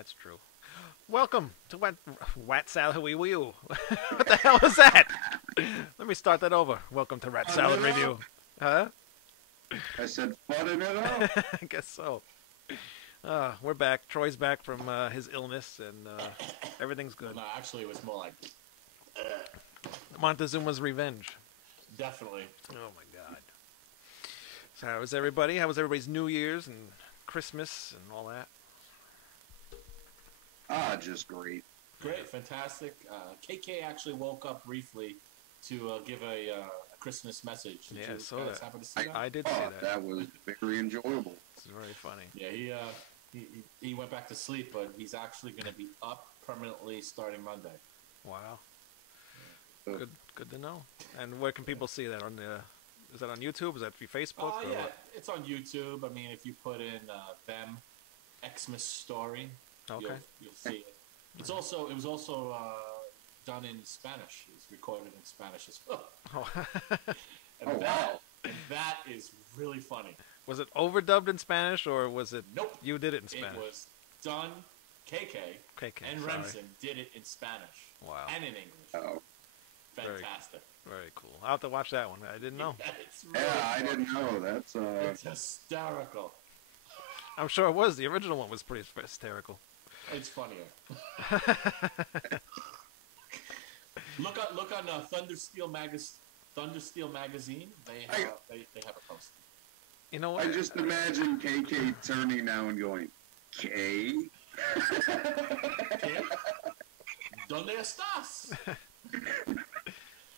That's true. Welcome to Wat Salad Hui Wee. What the hell was that? Let me start that over. Welcome to Rat Salad Review. Huh? I said, button it up. I guess so. We're back. Troy's back from his illness, and everything's good. No, actually, it was more like Montezuma's revenge. definitely. Oh my God. So how was everybody? How was everybody's New Year's and Christmas and all that? Just great. Great, fantastic. KK actually woke up briefly to give a Christmas message. Did Yeah, you I saw guys that. happen to see that? I did see that. That was very enjoyable. It's very funny. Yeah, he went back to sleep, but he's actually going to be up permanently starting Monday. Wow. So, Good to know. And where can people see that? On the? Is that on YouTube? Is that through Facebook? Oh or yeah, what? it's on YouTube. I mean, if you put in them Xmas story, Okay. you'll see it. It was also done in Spanish. It's recorded in Spanish as well. Oh. And wow. that is really funny. Was it overdubbed in Spanish or was it? Nope. You did it in Spanish. It was done. KK KK, and sorry. Remsen did it in Spanish. Wow. And in English. Oh. Fantastic. Very cool. I'll have to watch that one. I didn't know. It's really Yeah, I funny. didn't know. That's It's hysterical. I'm sure it was. The original one was pretty hysterical. It's funnier. Look on Thundersteel magazine. They have a post. You know what? I just imagine KK turning now and going, K? ¿Qué? ¿Dónde estás?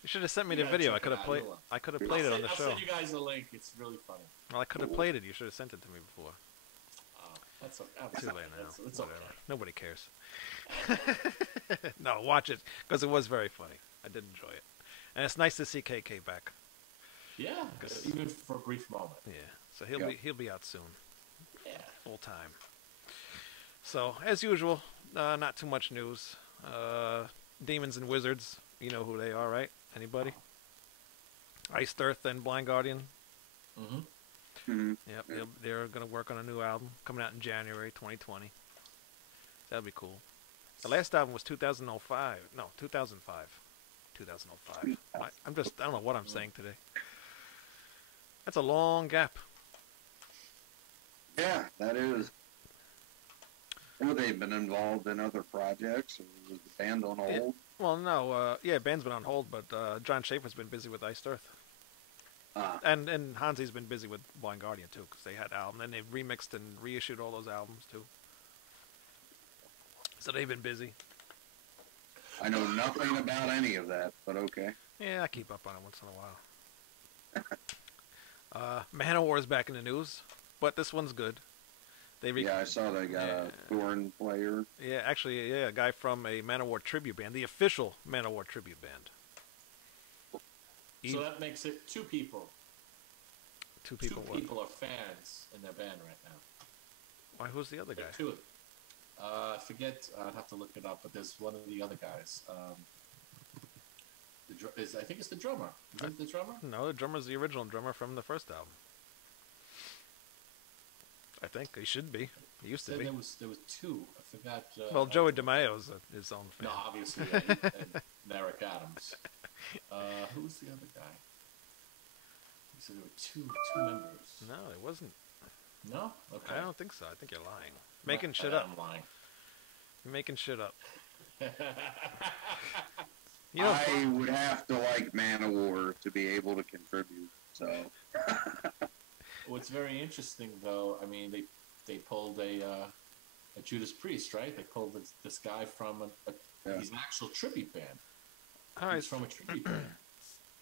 You should have sent me You the gotta video. I check could it have out. played. You'll- I could have played it on the I'll show. send you guys a link. It's really funny. Well, I could have played it. You should have sent it to me before. That's okay. Too late now. It's Whatever. okay. Nobody cares. No, watch it because it was very funny. I did enjoy it, and it's nice to see KK back. Yeah, even for a brief moment. Yeah, so he'll be out soon, Yeah. full time. So as usual, not too much news. Demons and Wizards, you know who they are, right? Anybody? Iced Earth and Blind Guardian. Mm-hmm. Mhm. Yep, they're gonna work on a new album coming out in January 2020. That'll be cool. The last album was 2005. No, 2005. 2005. I don't know what I'm saying today. That's a long gap. Yeah, that is. Well, they've been involved in other projects, or was the band on hold? Well, no, band's been on hold, but John Schaefer's been busy with Iced Earth. Ah, And Hansi's been busy with Blind Guardian, too, because they had album. Then they've remixed and reissued all those albums, too. So they've been busy. I know nothing about any of that, but okay. Yeah, I keep up on it once in a while. Manowar's back in the news, but this one's good. Yeah, I saw they got a foreign player. Yeah, actually, a guy from a Manowar tribute band, the official Manowar tribute band. So that makes it two people. Two people. Two people are fans in their band right now. Why? Who's the other guy? Two. I forget. I'd have to look it up, but there's one of the other guys. I think it's the drummer. Is it the drummer? No, the drummer's the original drummer from the first album. I think he should be. He used to Said be. there was two. I forgot. Well, Joey DeMaio's his own fan. No, obviously, and Eric Adams. Who's the other guy? He said there were two members. No, it wasn't. No? Okay. I don't think so. I think you're lying. Making shit up. I'm lying. You're making shit up. You know, I would have to like Manowar to be able to contribute, so. What's very interesting, though, I mean, they pulled a Judas Priest, right? They pulled this guy from he's an actual tribute band. all right. He's from a tribute band.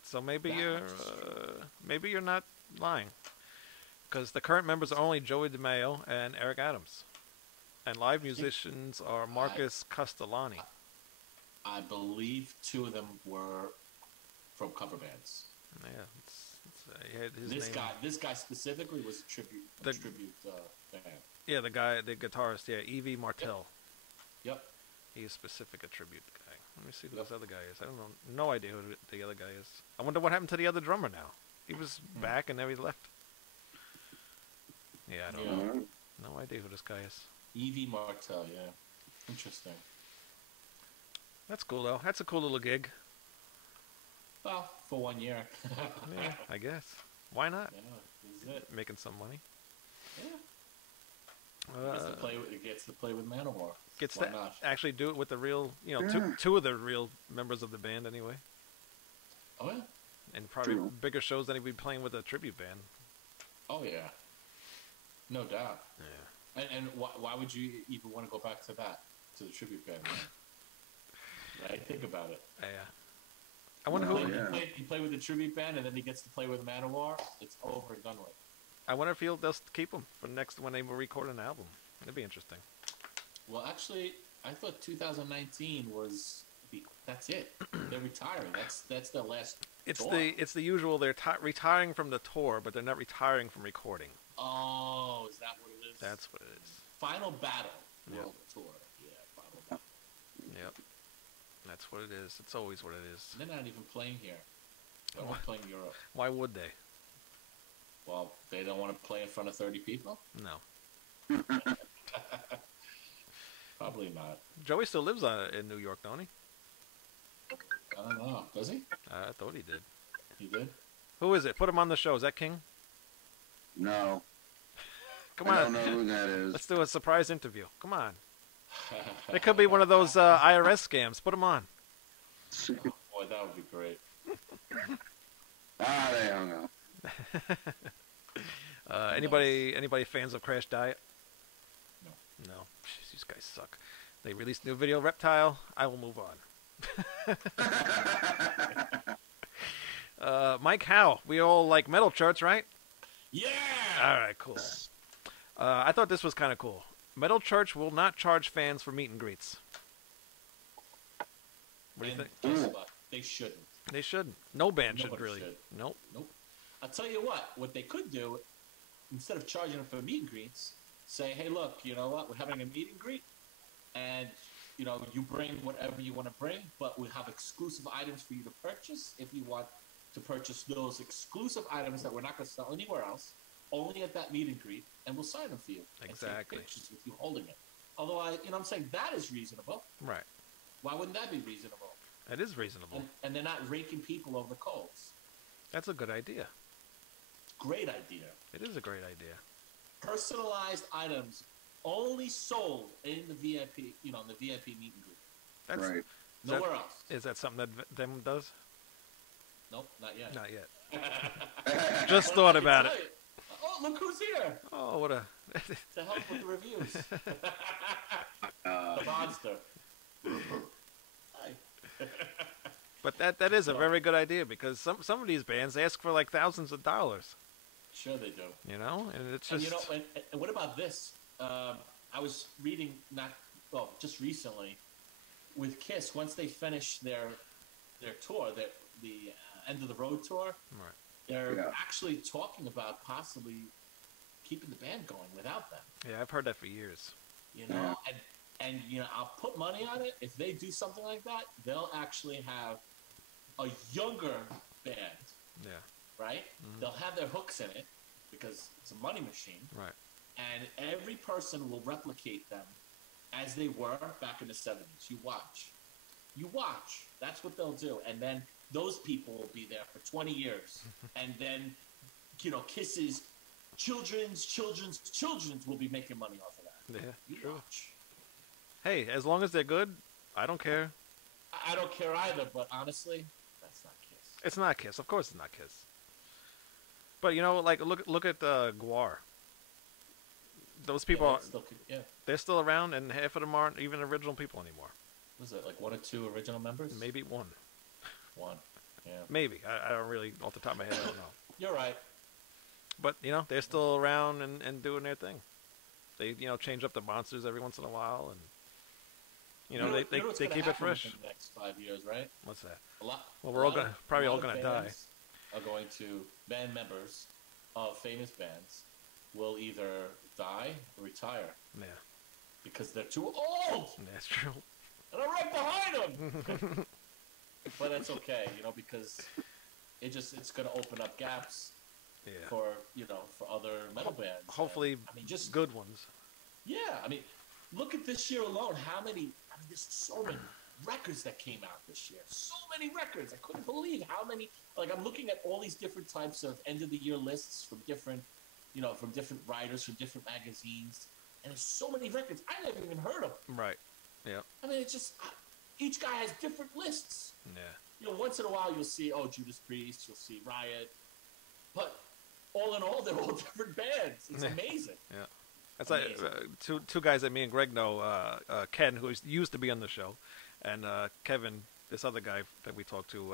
So maybe That you're not lying, because the current members are only Joey DeMaio and Eric Adams, and live musicians are Marcus Castellani. I believe two of them were from cover bands. Yeah, he had his name. This guy specifically was a tribute band. Yeah, the guitarist. Yeah, Evie Martell. Yep. He's a specific attribute guy. Let me see who this other guy is. I don't know. No idea who the other guy is. I wonder what happened to the other drummer now. He was back and now he left. Yeah, I don't know. No idea who this guy is. Evie Martell, yeah. Interesting. That's cool though. That's a cool little gig. Well, for 1 year. Yeah, I guess. Why not? Yeah, this is it. Making some money. Yeah. It gets to play with Manowar. Gets Why to not? actually do it with the real, Yeah. two of the real members of the band anyway, Oh yeah. and probably True. bigger shows than he'd be playing with a tribute band. Oh yeah. No doubt. Yeah. And why would you even want to go back to that, to the tribute band? Right? Think about it. Yeah. I wonder Well, who. yeah. He played with the tribute band, and then he gets to play with Manowar. It's over and done with. I wonder if they'll keep him for next when they record an album. It'd be interesting. Well, actually, I thought 2019 was that's it. They're retiring. That's their last. It's tour. the usual. They're retiring from the tour, but they're not retiring from recording. Oh, is that what it is? That's what it is. Final Battle Yep. World Tour. Yeah, Final Battle. Yep. That's what it is. It's always what it is. They're not even playing here. They're What? not playing Europe. Why would they? Well, they don't want to play in front of 30 people? No. Probably not. Joey still lives in New York, don't he? I don't know. Does he? I thought he did. He did? Who is it? Put him on the show. Is that King? No. Come I on. don't know who that is. Let's do a surprise interview. Come on. It could be one of those IRS scams. Put him on. Boy, that would be great. They hung up. Anybody fans of Crash Diet? No. No. Jeez, these guys suck. They released a new video, Reptile. I will move on. Mike Howe. We all like metal charts, right? Yeah! All right, cool. I thought this was kind of cool. Metal Church will not charge fans for meet and greets. What do you And think? guess what? They shouldn't. They shouldn't. No band should Nobody really. should. Nope. Nope. I'll tell you what they could do, instead of charging them for meet and greets, say, hey, look, you know what? We're having a meet and greet, and, you bring whatever you want to bring, but we have exclusive items for you to purchase if you want to purchase those exclusive items that we're not going to sell anywhere else, only at that meet and greet, and we'll sign them for you. Exactly. And take pictures with you holding it. Although, I'm saying that is reasonable. Right. Why wouldn't that be reasonable? That is reasonable. And they're not raking people over the coals. That's a good idea. Great idea. It is a great idea. Personalized items only sold in the VIP, in the VIP meet and greet. That's Right. Nowhere else. Is that something that them does? Nope, not yet. Not yet. Just thought about it. Oh, look who's here Oh, what a. to help with the reviews. The monster. Hi. But that is a very good idea because some of these bands ask for like thousands of dollars. Sure they do. And it's And just. and what about this? I was reading just recently with Kiss, once they finish their tour, the end of the road tour, Right. they're actually talking about possibly keeping the band going without them. Yeah, I've heard that for years. And I'll put money on it. If they do something like that, they'll actually have a younger band, Yeah. right? Mhm. They'll have their hooks in it because it's a money machine. Right. And every person will replicate them as they were back in the 70s. You watch. That's what they'll do. And then those people will be there for 20 years. And then, Kiss's children's will be making money off of that. Yeah. You True. watch. Hey, as long as they're good, I don't care. I don't care either, but honestly, that's not Kiss. It's not Kiss. Of course, it's not Kiss. But look at Guar. Those people, they're still around, and half of them aren't even original people anymore. Was it like one or two original members? Maybe one. One. Yeah. Maybe. I don't really, off the top of my head, I don't know. You're right. But, they're still around and doing their thing. They, change up the monsters every once in a while, and, they keep it fresh. In the next 5 years, right? What's that? A lot. Well, we're all a lot gonna of- probably a lot all of gonna die. bands Are going to band members of famous bands will either die or retire Yeah, because they're too old, that's true. and I'm right behind them. But that's okay, because it's going to open up gaps Yeah. for for other metal bands. Hopefully, just good ones. yeah. look at this year alone. How many? I mean, there's so many records that came out this year. So many records. I couldn't believe how many. Like, I'm looking at all these different types of end of the year lists from different, from different writers, from different magazines, and there's so many records I never even heard of. Right. Yeah. I mean, it's just each guy has different lists. Yeah. Once in a while you'll see, Judas Priest, you'll see Riot, but all in all, they're all different bands. It's amazing. Yeah. That's like two guys that me and Greg know, Ken, who used to be on the show, and Kevin, this other guy that we talked to.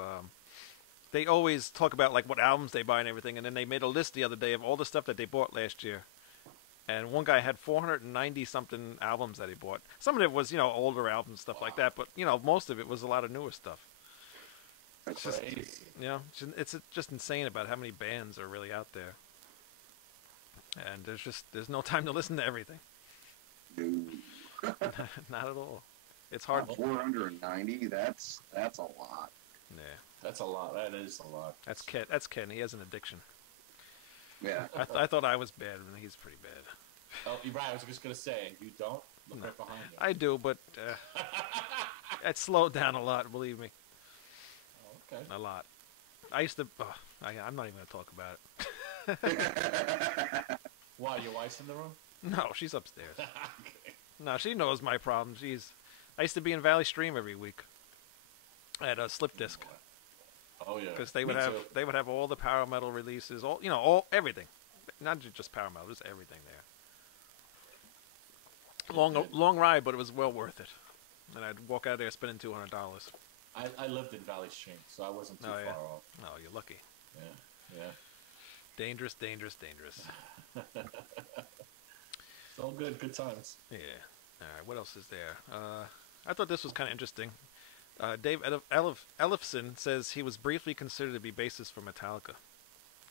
They always talk about like what albums they buy and everything, and then they made a list the other day of all the stuff that they bought last year. And one guy had 490 something albums that he bought. Some of it was, older albums, stuff like that, but most of it was a lot of newer stuff. That's just, crazy. It's just insane about how many bands are really out there. And there's no time to listen to everything. No. Not at all. It's hard. 490. That's a lot. Yeah. That's a lot. That is a lot. That's Ken. That's Ken. He has an addiction. Yeah. I thought I was bad, and he's pretty bad. Oh, you're right. I was just gonna say, you don't look right behind you. I do, but it slowed down a lot. Believe me. Oh, okay. A lot. I used to. I'm not even gonna talk about it. Why? Your wife's in the room? No, she's upstairs. Okay. No, she knows my problems. I used to be in Valley Stream every week. I had a slip disc. Oh yeah. Because they Me would too. have all the power metal releases, all everything, not just power metal, just everything there. Long ride, but it was well worth it. And I'd walk out of there spending $200. I lived in Valley Stream, so I wasn't too far off. Oh, you're lucky. Yeah. Dangerous, dangerous, dangerous. It's all good. Good times. Yeah. All right. What else is there? I thought this was kind of interesting. Dave Ellefson says he was briefly considered to be bassist for Metallica,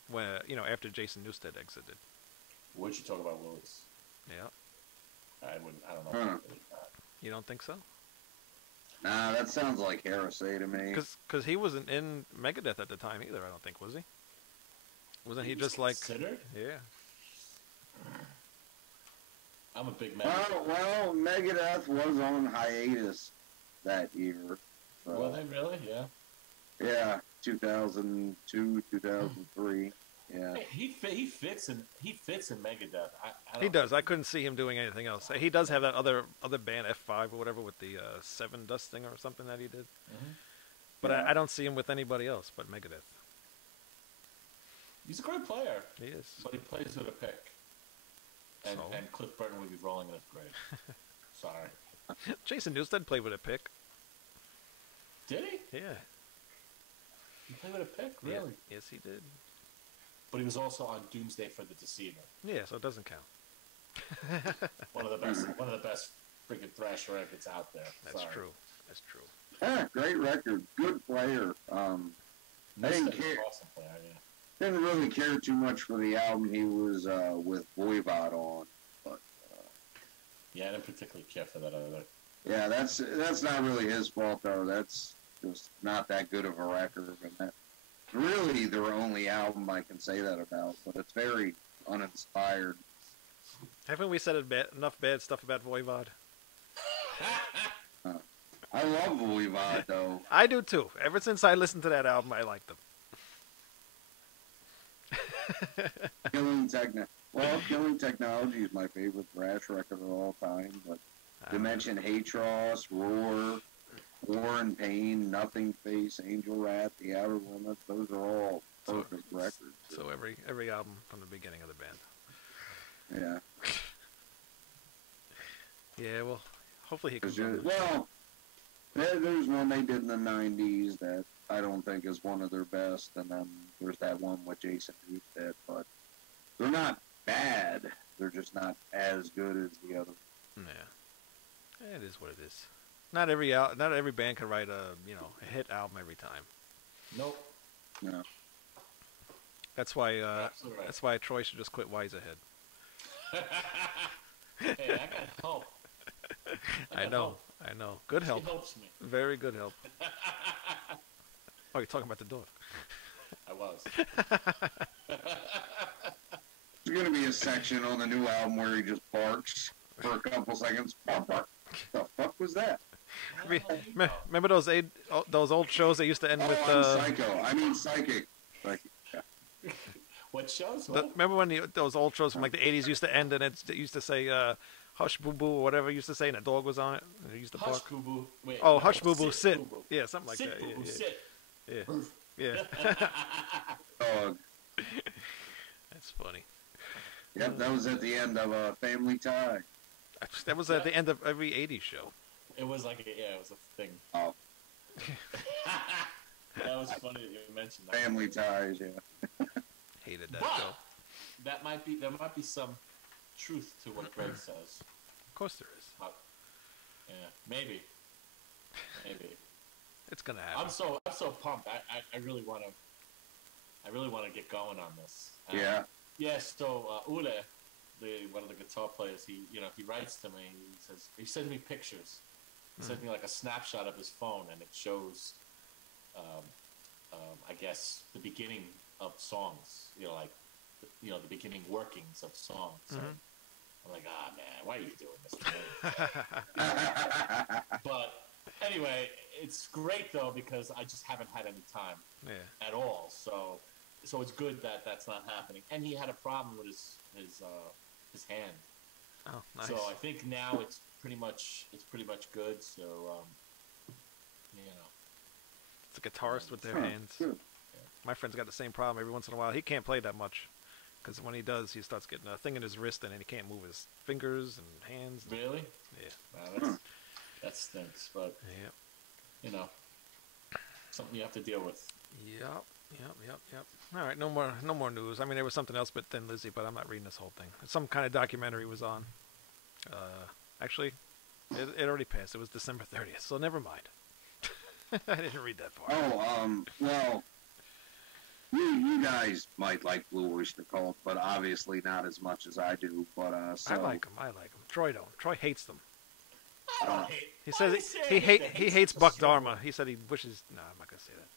when after Jason Newsted exited. What'd you talk about, Willis? Yeah. I don't know. If I believe that. You don't think so? Nah, that sounds like heresy to me. Because he wasn't in Megadeth at the time either. I don't think, was he? Wasn't he just like? Considered? Yeah. I'm a big Megadeth. Well, Megadeth was on hiatus that year. So. Were they really? Yeah. Yeah, 2002, 2003. Yeah. Hey, he fits in Megadeth. I He does. I couldn't see him doing anything else. He does have that other band F5 or whatever with the Seven Dust thing or something that he did. Mm-hmm. But Yeah. I don't see him with anybody else but Megadeth. He's a great player, He is. but he plays with a pick. And So? and Cliff Burton would be rolling in his grave. Sorry. Jason Newsted played with a pick. Did he? Yeah. He played with a pick? Yeah. Really? Yes, he did. But he was also on Doomsday for the Deceiver. Yeah, so it doesn't count. One of the best freaking thrash records out there. That's Sorry. true. That's true. Yeah, great record. Good player. I didn't Newsted was care. an awesome player, yeah. Didn't really care too much for the album he was with Voivod on. But Yeah, I didn't particularly care for that either. yeah, that's not really his fault though. That's just not that good of a record, and that's really their only album I can say that about. But it's very uninspired. Haven't we said enough bad stuff about Voivod? I love Voivod though. I do too. Ever since I listened to that album, I liked them. Killing Technology is my favorite thrash record of all time. But Dimension Hatros, Roar, War and Pain, Nothing Face, Angel Rat, The Outer Limits, those are all perfect records. So every album from the beginning of the band. Yeah. Yeah, well, hopefully he comes on. Well, there's one they did in the 90s that I don't think is one of their best, and then there's that one with Jason Newsted, but they're not bad. They're just not as good as the other. Yeah. It is what it is. Not every band can write a hit album every time. Nope. No. That's why Absolutely right. that's why Troy should just quit Wise Ahead. Hey, I got help. I know. Good help. She helps me. Very good help. Oh, you're talking about the dog. I was. There's going to be a section on the new album where he just barks. for a couple seconds. The fuck was that? Remember those old shows that used to end with Psycho. I mean psychic. Psychic. Yeah. What shows? remember when those old shows from like the 80s used to end and it used to say Hush Boo Boo or whatever it used to say, and a dog was on it and it used to Hush bark. Boo Boo. Wait, Oh, no, Hush Boo Boo, sit. Boo Boo. Yeah, something like Sit, that. Boo Boo, Yeah, sit. yeah. Yeah. Dog. That's funny. Yep, that was at the end of Family Tie. That was at the end of every 80s show. It was like it was a thing. Oh. That was funny that you mentioned that. Family Ties, yeah. Hated that But show. there might be some truth to what Greg says. Of course there is. Yeah, maybe. It's gonna happen. I'm so pumped. I really want to get going on this. Yeah. Yeah. So Ule, one of the guitar players, he writes to me. He sends me pictures. He sends me like a snapshot of his phone, and it shows, I guess, the beginning of songs. The beginning workings of songs. Mm-hmm. And I'm like, man, why are you doing this to me? But anyway, it's great though because I just haven't had any time at all. So it's good that that's not happening. And he had a problem with his hand. Oh, nice. So I think now it's pretty much good. So It's a guitarist with their hands. Good. My friend's got the same problem every once in a while. He can't play that much because when he does, he starts getting a thing in his wrist and then he can't move his fingers and hands. Really? Yeah. Wow, that stinks. But Yeah. Something you have to deal with. Yep. All right, no more news. I mean, there was something else, but Thin Lizzy, but I'm not reading this whole thing. Some kind of documentary was on. Actually, it already passed. It was December 30th, so never mind. I didn't read that far. Oh, well, you guys might like Blue Oyster Cult, but obviously not as much as I do. But so I like them. Troy don't. Troy hates them. I don't hate. He says he hates Buck Dharma. He said he wishes. No, I'm not gonna say that.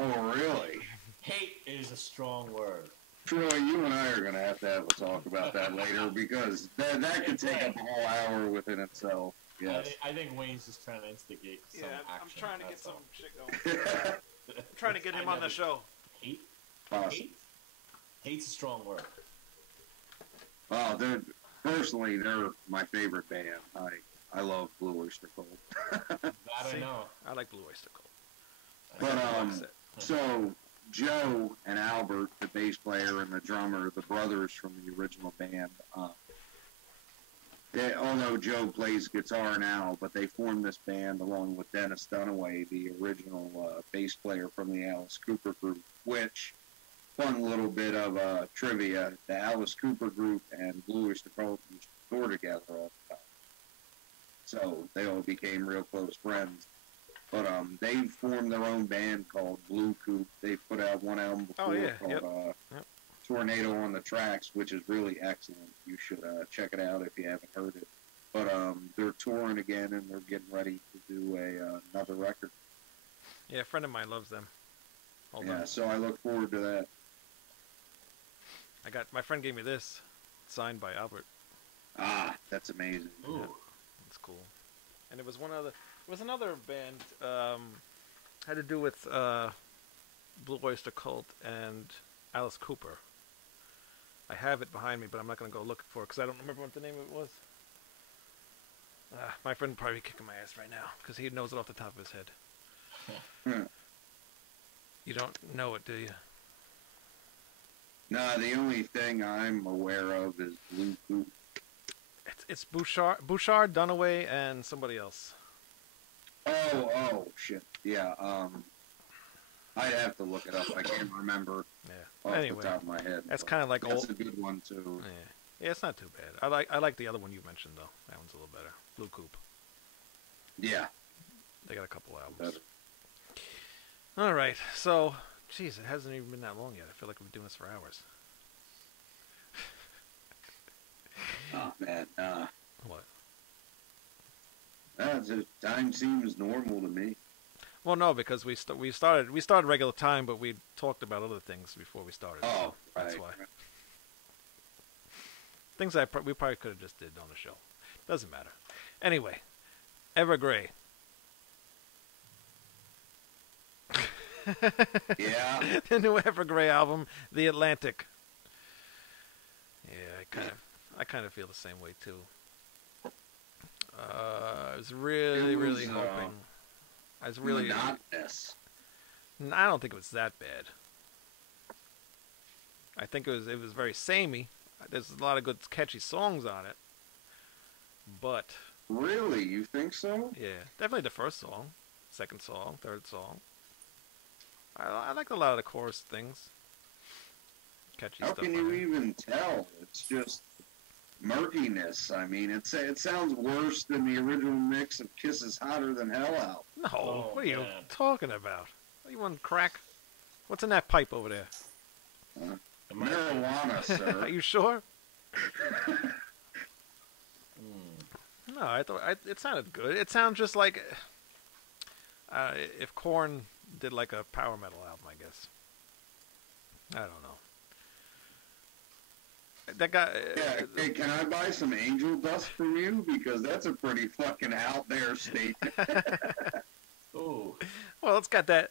Oh, really? Hate is a strong word. Troy, you and I are going to have a talk about that later because that could take up a whole hour within itself. Yes. I think Wayne's just trying to instigate some action. I'm trying to get that's some all. shit going. I'm trying to get him on the show. Hate? Awesome. Hate's a strong word. Well, personally, they're my favorite band. I love Blue Oyster Cult. That I know. I like Blue Oyster Cult. But so Joe and Albert, the bass player and the drummer, the brothers from the original band. Although Joe plays guitar now, but they formed this band along with Dennis Dunaway, the original bass player from the Alice Cooper group. Which, fun little bit of trivia: the Alice Cooper group and Blue Oyster Cult used to tour together all the time, so they all became real close friends. But they formed their own band called Blue Coop. They put out one album before called Tornado on the Tracks, which is really excellent. You should check it out if you haven't heard it. But they're touring again, and they're getting ready to do another record. Yeah, a friend of mine loves them. Hold on. So I look forward to that. My friend gave me this, signed by Albert. Ah, that's amazing. Ooh. It's cool. And it was another band had to do with Blue Oyster Cult and Alice Cooper. I have it behind me, but I'm not going to go looking for it because I don't remember what the name of it was. My friend would probably be kicking my ass right now because he knows it off the top of his head. You don't know it, do you? No, the only thing I'm aware of is Blue Coop. It's Bouchard, Dunaway, and somebody else. Oh, shit. Yeah, I'd have to look it up. I can't remember off the top of my head. That's kind of like that's old. a good one, too. Yeah, it's not too bad. I like the other one you mentioned, though. That one's a little better. Blue Coop. Yeah. They got a couple albums. All right, so, geez, it hasn't even been that long yet. I feel like we've been doing this for hours. Oh, man. What? Time seems normal to me. Well, no, because we started regular time, but we talked about other things before we started. Oh, so that's right. why. Things we probably could have just did on the show. Doesn't matter. Anyway, Evergrey. Yeah. The new Evergrey album, The Atlantic. Yeah, I kind of feel the same way too. I was really hoping. I was really. Monotonous. I don't think it was that bad. I think it was very samey. There's a lot of good catchy songs on it, but Really, you think so? yeah, definitely the first song, second song, third song. I liked a lot of the chorus things. Catchy How stuff. can you even tell? It's just murkiness. I mean, it sounds worse than the original mix of Kisses Hotter Than Hell out. No, Oh, what are you man. talking about? Are you on crack? What's in that pipe over there? Marijuana, Are sir. you sure? Mm. No, I thought it sounded good. It sounds just like if Korn did like a power metal album, I guess. I don't know. That guy. Yeah, hey, can I buy some angel dust from you? Because that's a pretty fucking out there statement. Ooh. Well, it's got that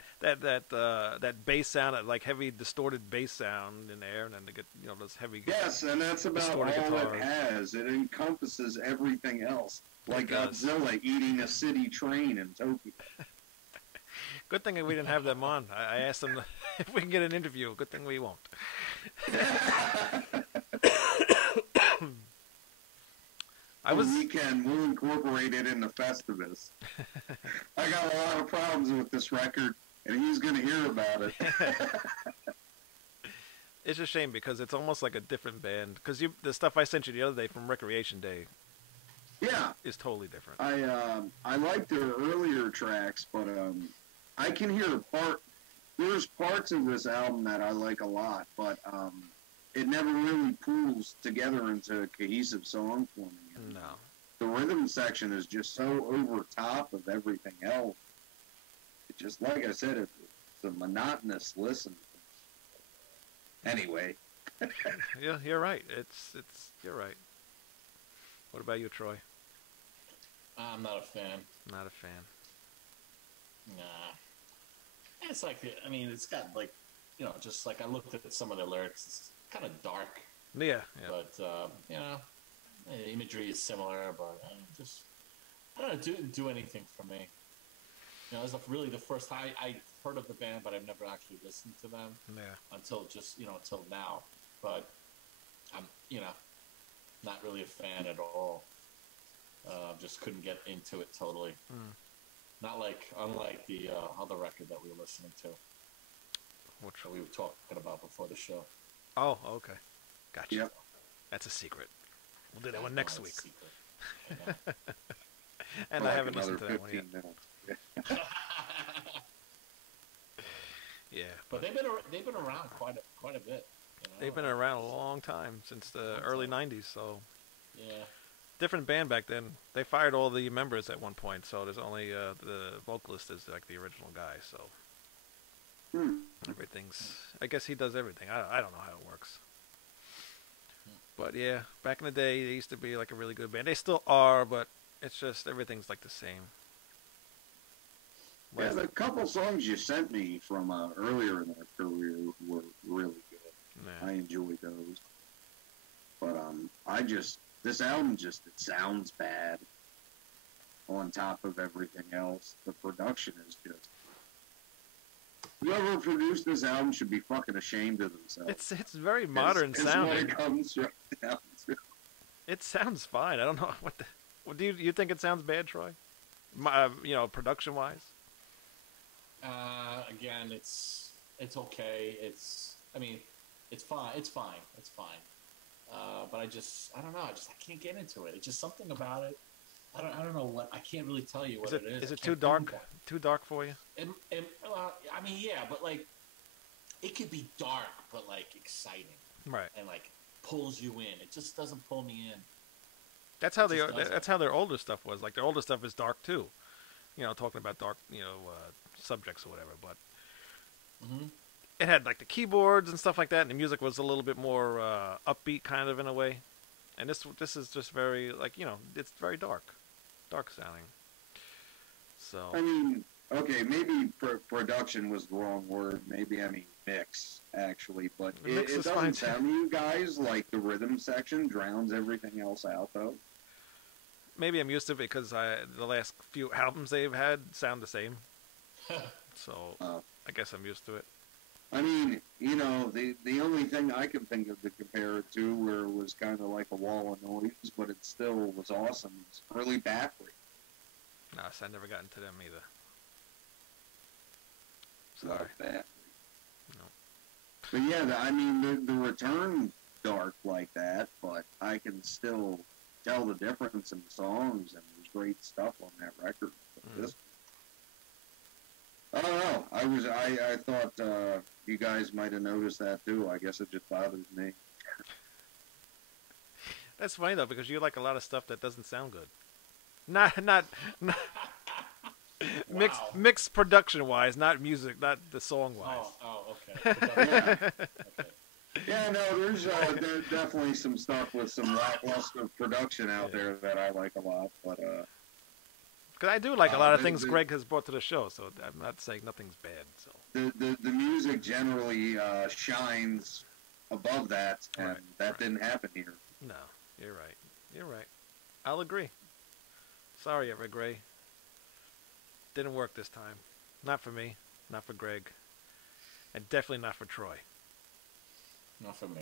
bass sound, that like heavy distorted bass sound in there, and then they get those heavy. Yes, and that's about all Distorted guitar. it has. It encompasses everything else. Like does. Godzilla eating a city train in Tokyo. Good thing we didn't have them on. I asked them if we can get an interview. Good thing we won't. We can. We'll incorporate it in the Festivus. I got a lot of problems with this record, and he's going to hear about it. It's a shame because it's almost like a different band. Because the stuff I sent you the other day from Recreation Day Yeah, is totally different. I like their earlier tracks, but I can hear there's parts of this album that I like a lot, but it never really pulls together into a cohesive song for me. And No. the rhythm section is just so over top of everything else. It just, like I said, it's a monotonous listen. Anyway, Yeah, you're right. You're right. What about you, Troy? I'm not a fan. Not a fan. Nah. It's like, I mean, it's got like, just like I looked at some of the lyrics. It's kind of dark, Yeah. but the imagery is similar. But I don't know, it didn't do anything for me. It was really the first time I heard of the band, but I've never actually listened to them Yeah. until until now. But I'm, not really a fan at all. Just couldn't get into it totally. Mm. Unlike the other record that we were listening to, Which? that we were talking about before the show. Oh, okay. Gotcha. Yep. That's a secret. We'll do that one No, next it's week. secret. I know. And like I haven't another listened to that one yet. 15 minutes. Yeah. But they've been around quite a bit. They've been around a long time, since the early 90s, so. Yeah. Different band back then. They fired all the members at one point, so there's only the vocalist is like the original guy, so. Everything's. I guess he does everything. I don't know how it works. But yeah, back in the day, they used to be like a really good band. They still are, but it's just everything's like the same. Yeah, the couple songs you sent me from earlier in their career were really good. Yeah. I enjoyed those. But this album it sounds bad on top of everything else. The production is just... Whoever produced this album should be fucking ashamed of themselves. It's very modern It's sounding. what it comes right down to. It sounds fine. I don't know what do you think it sounds bad, Troy? Production wise. Again, it's okay. I mean, it's fine. It's fine. But I don't know. I can't get into it. It's just something about it. I don't know what. I can't really tell you what it is. Is it too dark? Too dark for you? I mean, yeah, but like, it could be dark, but like exciting, Right. and like pulls you in. It just doesn't pull me in. That's how It just doesn't. that's how their older stuff was. Like their older stuff is dark too. Talking about dark, subjects or whatever. But Mm-hmm. it had like the keyboards and stuff like that, and the music was a little bit more upbeat, kind of in a way. And this is just very like it's very dark sounding. So I mean, okay, maybe production was the wrong word. Maybe I mean mix actually, but the mix it is fine doesn't too. sound to you guys like the rhythm section drowns everything else out though. Maybe I'm used to it because the last few albums they've had sound the same. So I guess I'm used to it. I mean, the only thing I can think of to compare it to where it was kind of like a wall of noise, but it still was awesome. It's early Battery. No, so I never got into them either. Love Sorry. Battery. No. But yeah, I mean, the return dark like that, but I can still tell the difference in the songs, and there's great stuff on that record. But this, I don't know. I thought you guys might have noticed that too. I guess it just bothers me. That's funny though because you like a lot of stuff that doesn't sound good. Not Wow. mixed production wise, not music, not the song wise. Okay. Yeah. Okay. Yeah, no, there's definitely some stuff with some lackluster production out there that I like a lot, but Because I do like a lot of things Greg has brought to the show, so I'm not saying nothing's bad. So the music generally shines above that, and that didn't happen here. no, you're right. You're right. I'll agree. Sorry, Evergrey. Didn't work this time. Not for me. Not for Greg. And definitely not for Troy. Not for me.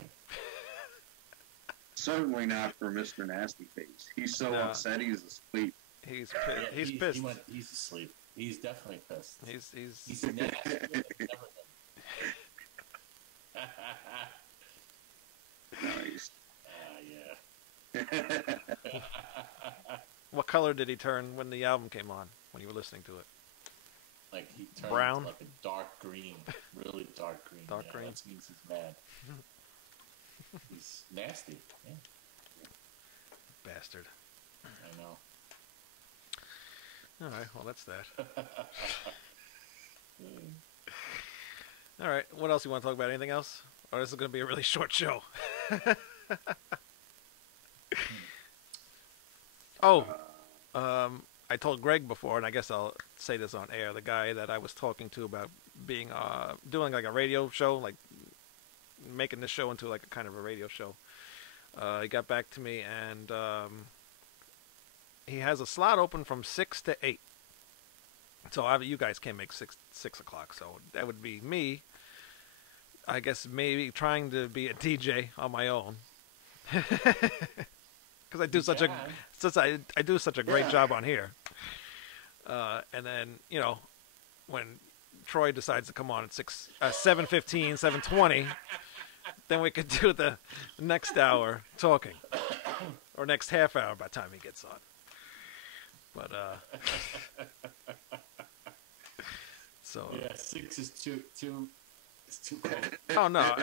Certainly not for Mr. Nasty Face. He's so upset he's asleep. He's Yeah, he's pissed. He's asleep. He's definitely pissed. He's nasty. Nice. Yeah. What color did he turn when the album came on? When you were listening to it? Like he turned Brown? like a dark green, really dark green. Dark green? That means he's mad. He's nasty. Yeah, Bastard. I know. All right. Well, that's that. All right. What else you want to talk about? Anything else? Or this is going to be a really short show. I told Greg before, and I guess I'll say this on air. The guy that I was talking to about being doing like a radio show, like making this show into like a kind of a radio show. He got back to me, and he has a slot open from 6 to 8. So you guys can't make 6 o'clock. So that would be me. I guess maybe trying to be a DJ on my own. Because I do I do such a great job on here. And then, when Troy decides to come on at 7:15, 7:20, then we could do the next hour talking. Or next half hour by the time he gets on. But, so. Yeah, 6 is too it's too cold. Oh, no.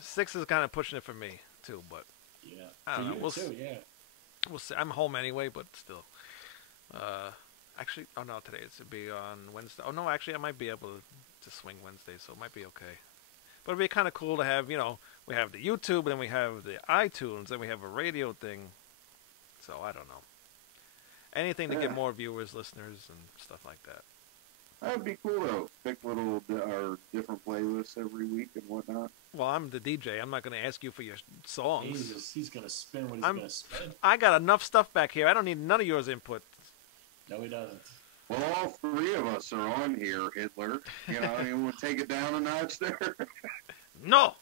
6 is kind of pushing it for me, too, but. Yeah. I don't know. We'll too, yeah. We'll see. I'm home anyway, but still. Actually, oh no, today it's to be on Wednesday. Oh no, actually, I might be able to swing Wednesday, so it might be okay. But it'd be kind of cool to have, we have the YouTube, and then we have the iTunes, then we have a radio thing. So I don't know. Anything to get more viewers, listeners, and stuff like that. That'd be cool though. Pick little or different playlists every week and whatnot. Well, I'm the DJ. I'm not going to ask you for your songs. He's gonna spin what he's gonna spin. I got enough stuff back here. I don't need none of yours input. No, he doesn't. Well, all three of us are on here, Hitler. You want to take it down a notch there? No.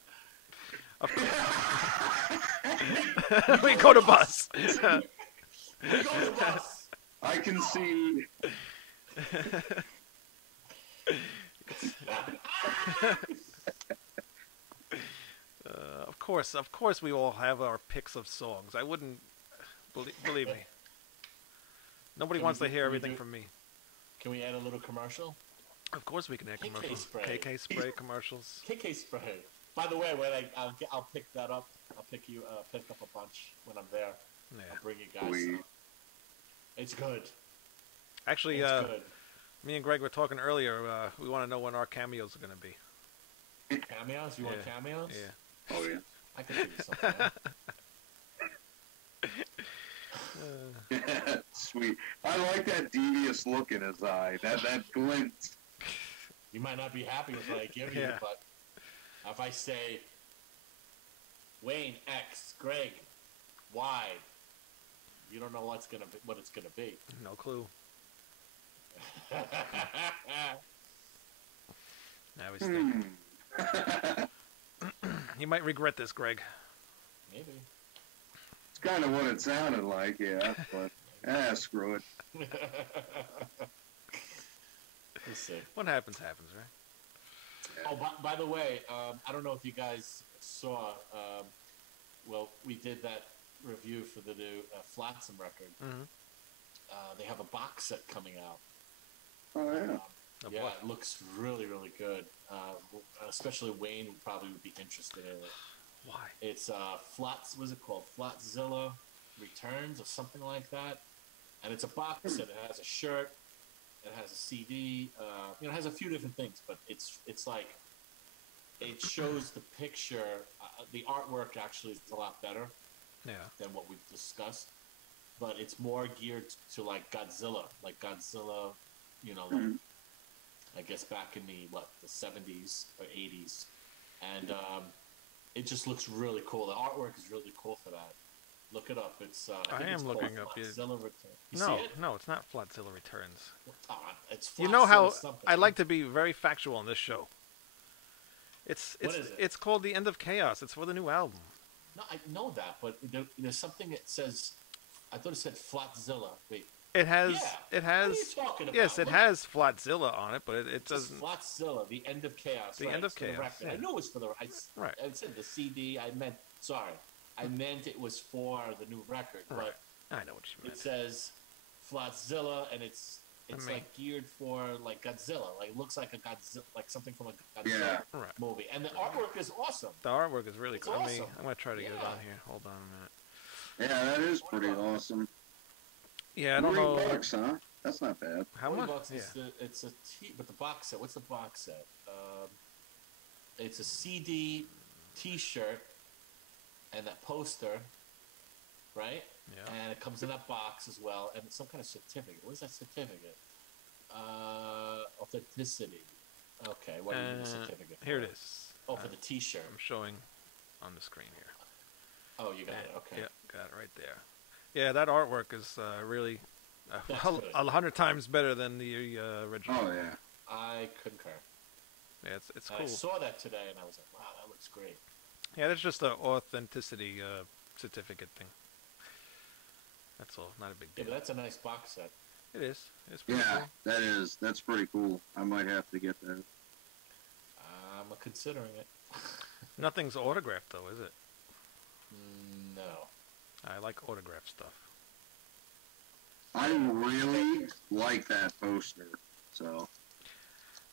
We go to bus. We go to bus. I concede. Of course, we all have our picks of songs. I wouldn't believe me. Nobody wants to hear everything from me. Can we add a little commercial? Of course, we can add commercials. Spray. KK spray commercials. KK spray. By the way, I'll pick that up. I'll pick up a bunch when I'm there. Yeah. I'll bring you guys some. It's good. Actually, it's good. Me and Greg were talking earlier. We want to know when our cameos are going to be. Cameos? You want cameos? Yeah. Oh yeah. I can do something. sweet. I like that devious look in his eye. That glint. You might not be happy with what I give you, Yeah. but if I say Wayne X, Greg Y, you don't know what it's gonna be. No clue. Now he's thinking. You might regret this, Greg. Maybe. It's kind of what it sounded like, yeah. But screw it. We'll see. What happens, happens, right? Oh, by the way, I don't know if you guys saw. Well, we did that review for the new Flotsam record. Mm-hmm. They have a box set coming out. Oh, yeah. Yeah, it looks really, really good. Especially Wayne would be interested in it. Why? It's what's it called? Flotzilla Returns or something like that. And it's a box set. It has a shirt. It has a CD. It has a few different things, but it's like it shows the picture. The artwork actually is a lot better than what we've discussed, but it's more geared to like Godzilla, like I guess back in the 70s or 80s, and it just looks really cool. The artwork is really cool for that. Look it up. It's I am looking up. Flotzilla Returns. No, it's not Flotzilla Returns. It's You know how something. I like to be very factual on this show. What is it? It's called The End of Chaos. It's for the new album. No, I know that, but there's something that says. I thought it said Flotzilla. Wait. It has. Yeah. It has. What are you talking about? Yes, it has Flotzilla on it, but it Just doesn't. Flotzilla, The End of Chaos. The End of Chaos. Yeah. I knew it was for the. Right. I said the CD. I meant it was for the new record, Right. but I know what you meant. it says Flotzilla, and it's like geared for like Godzilla. Like it looks like a Godzilla, like something from a Godzilla movie, and the artwork is awesome. The artwork is really cool. Awesome. I'm gonna try to get it on here. Hold on a minute. Yeah, that is pretty awesome. Yeah, I don't know. $3, huh? That's not bad. How much? It's a but the box set. What's the box set? It's a CD, T-shirt, and that poster, right? Yeah. And it comes in that box as well, and some kind of certificate. What is that certificate? Authenticity. Okay, what is the certificate? Here it is. Oh, for the T-shirt. I'm showing on the screen here. Oh, you got it. Okay. Yeah, got it right there. Yeah, that artwork is really That's good. 100 times better than the original. Oh, yeah. I concur. Yeah, it's And cool. I saw that today, and I was like, wow, that looks great. Yeah, that's just an authenticity certificate thing. That's all. Not a big Yeah, deal. but that's a nice box set. It is. It's pretty Yeah, cool. that's pretty cool. I might have to get that. I'm considering it. Nothing's autographed though, is it? No. I like autographed stuff. I really like that poster, so.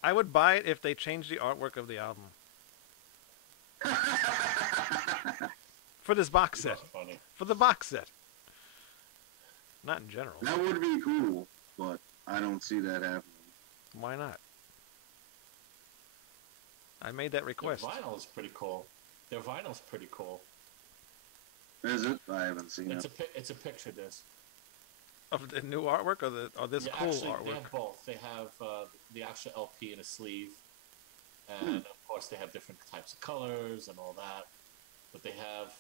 I would buy it if they changed the artwork of the album for this box set. That's funny. For the box set. Not in general. That would be cool, but I don't see that happening. Why not? I made that request. Their vinyl is pretty cool. Their vinyl's pretty cool. Is it? I haven't seen it. It's a picture disc. Of the new artwork or this Yeah, cool actually, artwork? they have both. They have the actual LP in a sleeve, and of course they have different types of colors and all that. But they have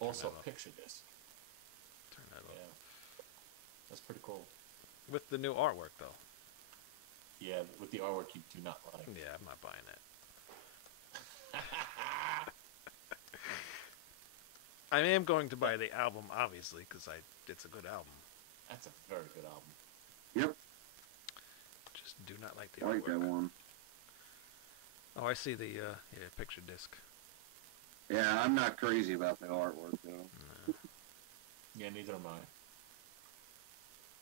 also a picture disc. Turn that Yeah, off. that's pretty cool. With the new artwork though. Yeah, with the artwork you do not like. Yeah, I'm not buying that. I am going to buy the album, obviously, because it's a good album. That's a very good album. Yep, Just do not like the I like artwork. that one. Oh, I see the picture disc. Yeah, I'm not crazy about the artwork, though. No. Yeah, neither am I.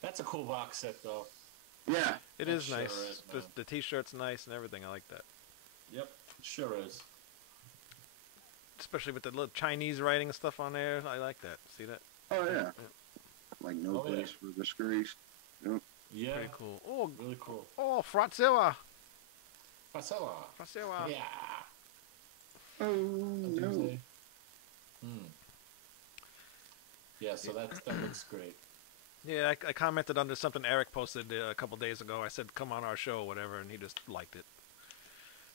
That's a cool box set, though. Yeah, It It is sure nice. is, man. The T-shirt's nice and everything. I like that, Yep, sure is. especially with the little Chinese writing and stuff on there. I like that. See that? oh yeah. Like no Oh, yeah. place for disgrace. Yep. Yeah, Pretty cool. Oh, really cool. Fratzilla. Marcella. Fratzilla. Yeah. Oh no. Hmm. Yeah, so that looks great. Yeah, I commented under something Eric posted a couple days ago. I said, "Come on our show," or whatever, and he just liked it.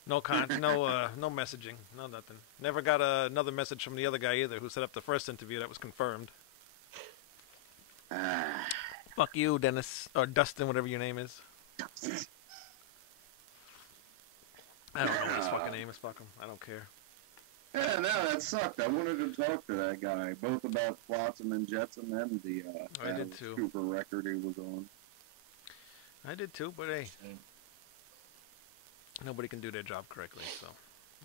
No messaging, no nothing. Never got another message from the other guy either, who set up the first interview that was confirmed. Fuck you, Dennis or Dustin, whatever your name is. I don't know what his fucking name is. Fuck him. I don't care. Yeah, no, that sucked. I wanted to talk to that guy, both about Flotsam and Jetsam and the I did too. Cooper record he was on. I did too, but hey, nobody can do their job correctly, so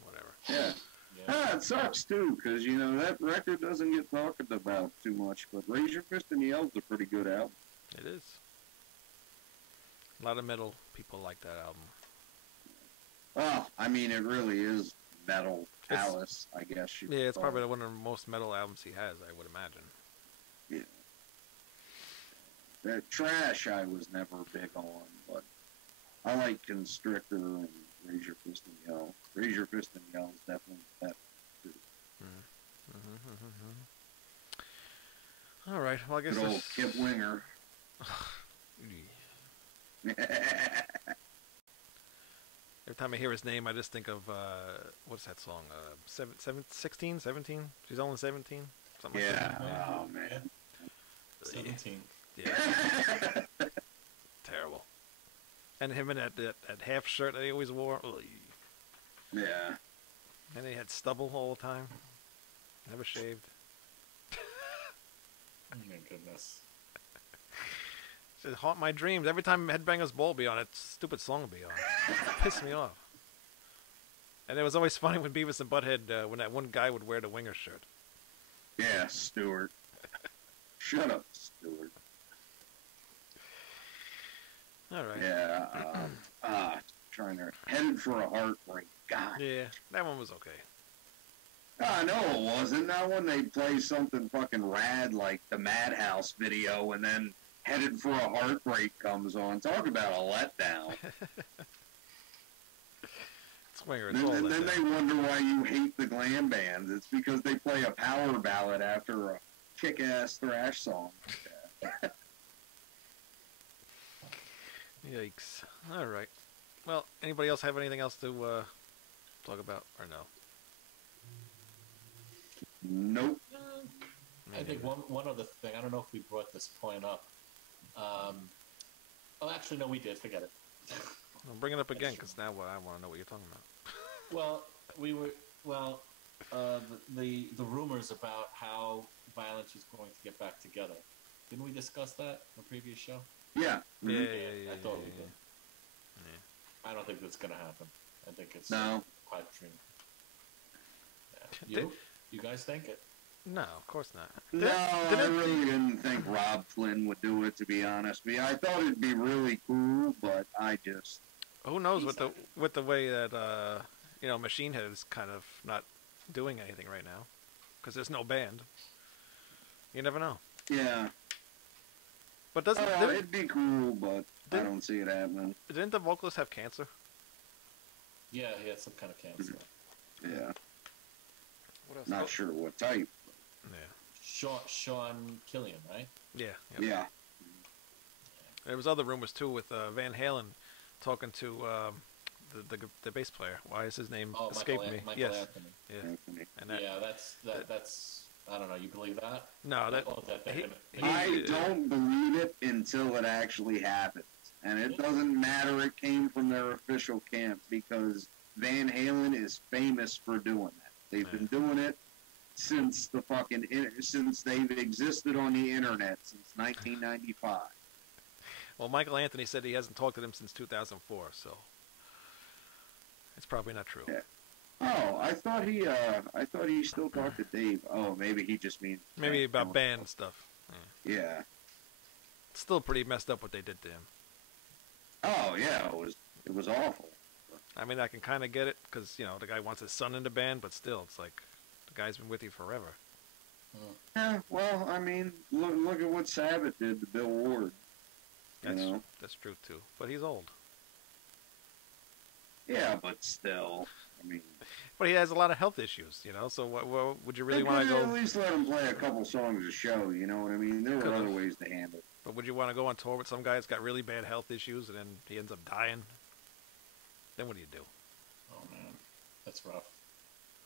whatever. Yeah. It sucks too, because that record doesn't get talked about too much. But Raise Your Fist and Yell's a pretty good album. It is. A lot of metal people like that album. Well, I mean, it really is metal callous, I guess. Yeah, it's probably one of the most metal albums he has, I would imagine. Yeah. That Trash I was never big on, but I like Constrictor and Raise Your Fist and Yell. Raise Your Fist and Yell is definitely better, too. All right, well, I guess good old Kip Winger. Every time I hear his name, I just think of, what's that song? 16, 17? She's only 17? Something like that. Yeah, oh, man. 17. Yeah. Terrible. And him in that half shirt that he always wore. Ugh. Yeah. And he had stubble all the time. Never shaved. Oh, my goodness. It haunt my dreams. Every time Headbangers Ball be on, that stupid song will be on. It pissed me off. And it was always funny when Beavis and Butthead, when that one guy would wear the Winger shirt. Yeah, Stewart. Shut up, Stewart. All right. Yeah. Trying to Headed for a Heartbreak. God. Yeah, that one was okay. No, it wasn't. Not when they play something fucking rad like the Madhouse video and then Headed for a Heartbreak comes on. Talk about a letdown. Swinger, Then they wonder why you hate the glam bands. It's because they play a power ballad after a kick-ass thrash song. Yikes. All right. Well, anybody else have anything else to talk about, or no? Nope. I think one other thing, I don't know if we brought this point up. Actually, no, we did. Forget it. I'll bring it up again, because now I want to know what you're talking about. The rumors about how Violence was going to get back together. Didn't we discuss that in the previous show? Yeah. I thought we did. I don't think that's going to happen. I think it's a pipe dream. Yeah. You guys think it? No, of course not. I really didn't think Rob Flynn would do it, to be honest with you. I thought it'd be really cool, but I just... Who knows with the way that, Machine Head is kind of not doing anything right now. Because there's no band. You never know. Yeah. But it'd be cool, but I don't see it happening. Didn't the vocalist have cancer? Yeah, he had some kind of cancer. Yeah. What else? Not sure what type. Yeah. Sean Killian, right? Yeah. Yep. Yeah. There was other rumors too with Van Halen talking to the bass player. Why is his name escaped me? Michael Yes. Anthony. Yeah. And that's I don't know. You believe that? No, I don't believe it until it actually happens, and it doesn't matter. It came from their official camp because Van Halen is famous for doing that. They've been doing it since since they've existed on the internet since 1995. Well, Michael Anthony said he hasn't talked to them since 2004, so it's probably not true. Yeah. Oh, I thought he still talked to Dave. Oh, maybe he just means maybe about band stuff. Yeah. It's still pretty messed up what they did to him. Oh yeah, it was awful. I mean, I can kind of get it because the guy wants his son in the band, but still, it's like the guy's been with you forever. Yeah, well, I mean, look at what Sabbath did to Bill Ward. That's true too, but he's old. Yeah, but still, I mean. But he has a lot of health issues, So what would you really want to go? At least let him play a couple songs a show. You know what I mean? There were other ways to handle it. But would you want to go on tour with some guy that's got really bad health issues and then he ends up dying? Then what do you do? Oh man, that's rough.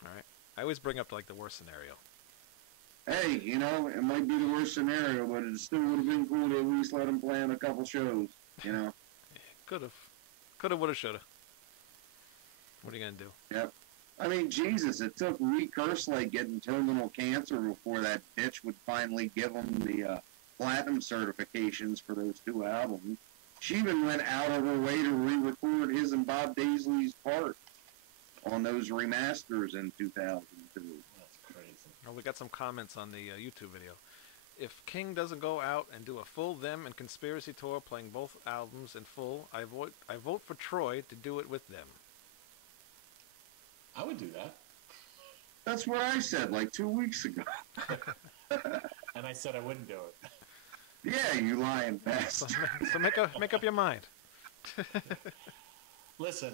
All right. I always bring up like the worst scenario. Hey, you know, it might be the worst scenario, but it still would have been cool to at least let him play on a couple shows, you know? Could have. Could have, would have, should have. What are you going to do? Yep. I mean, Jesus, it took Lee Kerslake getting terminal cancer before that bitch would finally give him the platinum certifications for those 2 albums. She even went out of her way to re-record his and Bob Daisley's part on those remasters in 2002. That's crazy. Oh, we got some comments on the YouTube video. If King doesn't go out and do a full Them and Conspiracy tour playing both albums in full, I vote for Troy to do it with them. I would do that. That's what I said like 2 weeks ago. And I said I wouldn't do it. Yeah, you lying bastard. So make up your mind. Listen,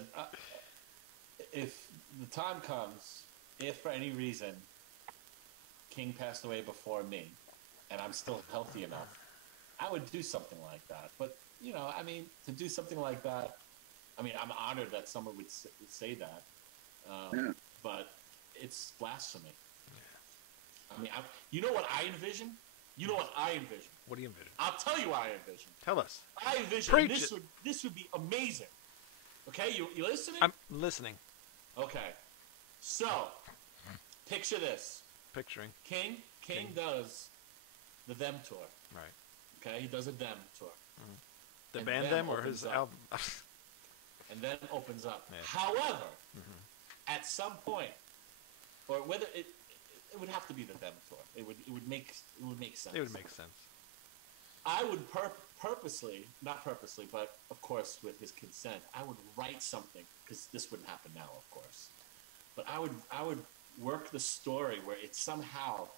if the time comes, if for any reason King passed away before me, and I'm still healthy enough, I would do something like that. But, you know, I mean, to do something like that, I mean, I'm honored that someone would say that. Yeah. But it's blasphemy. I mean, you know what I envision? You know what I envision? What do you envision? I'll tell you what I envision. Tell us. I envision Preach this would be amazing. Okay, you listening? I'm listening. Okay. So, picture this. Picturing. King does the Them tour. Right. Okay, he does a Them tour. The And band then Them or opens his up. album? And then opens up. Yeah. However, at some point, or whether it would have to be the Them tour. It would make sense. It would make sense. I would not purposely, but of course with his consent, I would write something, because this wouldn't happen now, of course. But I would work the story where it somehow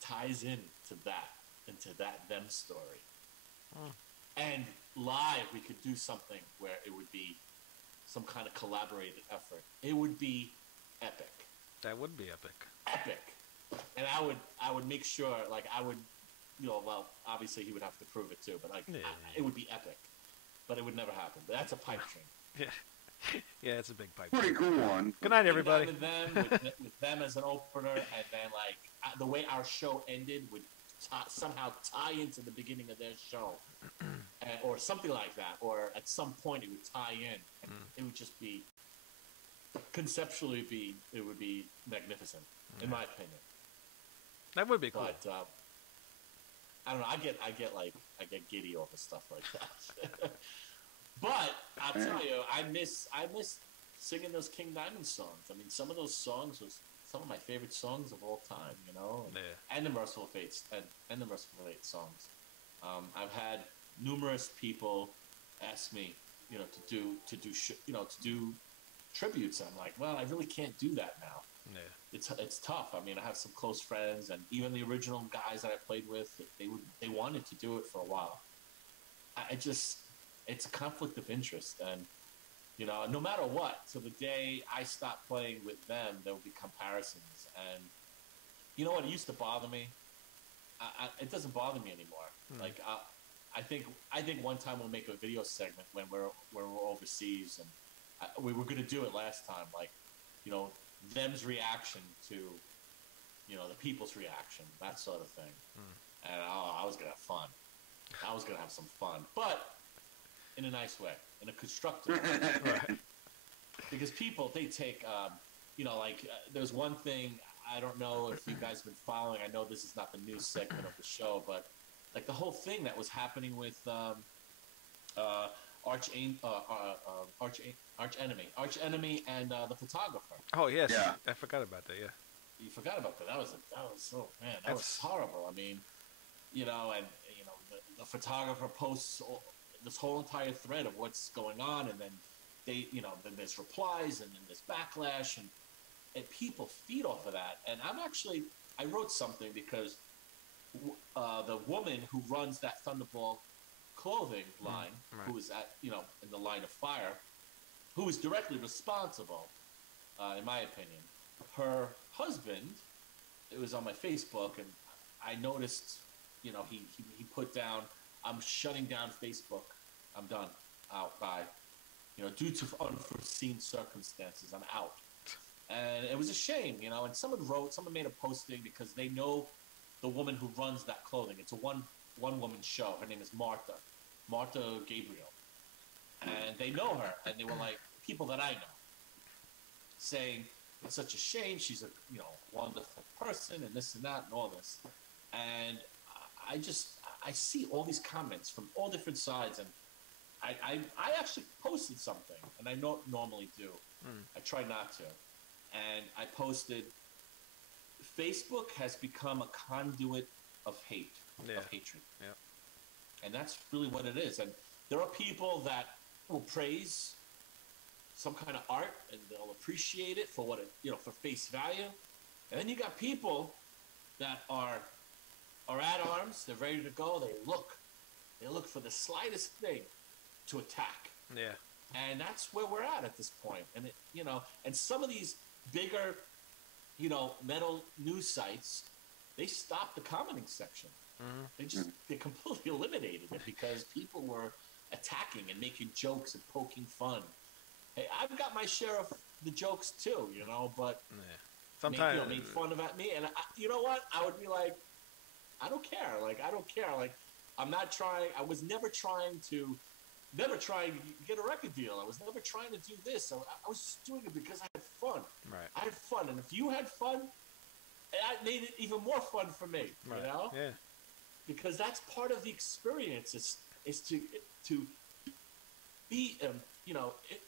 ties into that Them story. And live, we could do something where it would be some kind of collaborated effort. It would be epic. That would be epic. Epic. And I would make sure, like, I would, you know, well, obviously he would have to prove it too, but like, Yeah. it would be epic. But it would never happen. But that's a pipe dream. Yeah. Yeah, it's a big pipe. Pretty cool one. Good night, everybody. With them as an opener, and then like the way our show ended would somehow tie into the beginning of their show, or something like that. Or at some point it would tie in, and it would just be conceptually it would be magnificent, in my opinion. That would be cool. But I don't know. I get giddy over stuff like that. But I'll tell you, I miss singing those King Diamond songs. I mean, some of those songs was some of my favorite songs of all time. You know, and the Merciful Fate and the Merciful Fate songs. I've had numerous people ask me, you know, to do tributes. I'm like, well, I really can't do that now. Yeah. It's tough. I mean, I have some close friends, and even the original guys that I played with, they wanted to do it for a while. It's a conflict of interest, and you know, no matter what, till the day I stop playing with them, there will be comparisons, and you know what? It used to bother me. It doesn't bother me anymore. Like I think one time we'll make a video segment when we're overseas, and we were going to do it last time, like, you know, them's reaction to, you know, the people's reaction, that sort of thing. And I was going to have fun. I was going to have some fun, but in a nice way, in a constructive way. Right. Because people, they take, you know, like, there's one thing, I don't know if you guys have been following, I know this is not the news segment of the show, but, like, the whole thing that was happening with Arch Enemy and the photographer. Oh yes. Yeah. I forgot about that. Yeah. You forgot about that. That was so, man, that was horrible. I mean, you know, and you know, the photographer posts this whole entire thread of what's going on, and then they, you know, then there's replies, and then there's backlash, and people feed off of that. And I wrote something because the woman who runs that Thunderball clothing line, right. who is in the line of fire, who is directly responsible, in my opinion. Her husband, it was on my Facebook, and I noticed, you know, he put down, I'm shutting down Facebook. I'm done. Out. Bye. Due to unforeseen circumstances, I'm out. And it was a shame, and someone made a posting because they know the woman who runs that clothing. It's a one woman show. Her name is Martha Gabriel. And they know her, and they were like, people that I know, saying, it's such a shame, she's a, wonderful person, and this and that, and all this. And I see all these comments from all different sides, and I actually posted something, and I don't normally do. I try not to. And I posted, Facebook has become a conduit of hate, of hatred. Yeah. And that's really what it is. And there are people that will praise some kind of art, and they'll appreciate it for what it, for face value. And then you got people that are at arms. They're ready to go. They look for the slightest thing to attack. Yeah. And that's where we're at this point. And and some of these bigger, metal news sites, they stopped the commenting section. Mm-hmm. They completely eliminated it because people were attacking and making jokes and poking fun. Hey, I've got my share of the jokes too, but sometimes made fun of at me, and you know what? I would be like, I don't care. Like, I don't care. Like, I'm not trying. I was never trying to get a record deal. I was never trying to do this. I was just doing it because I had fun. Right. I had fun, and if you had fun, that made it even more fun for me. Right. Yeah. Because that's part of the experience. Is to be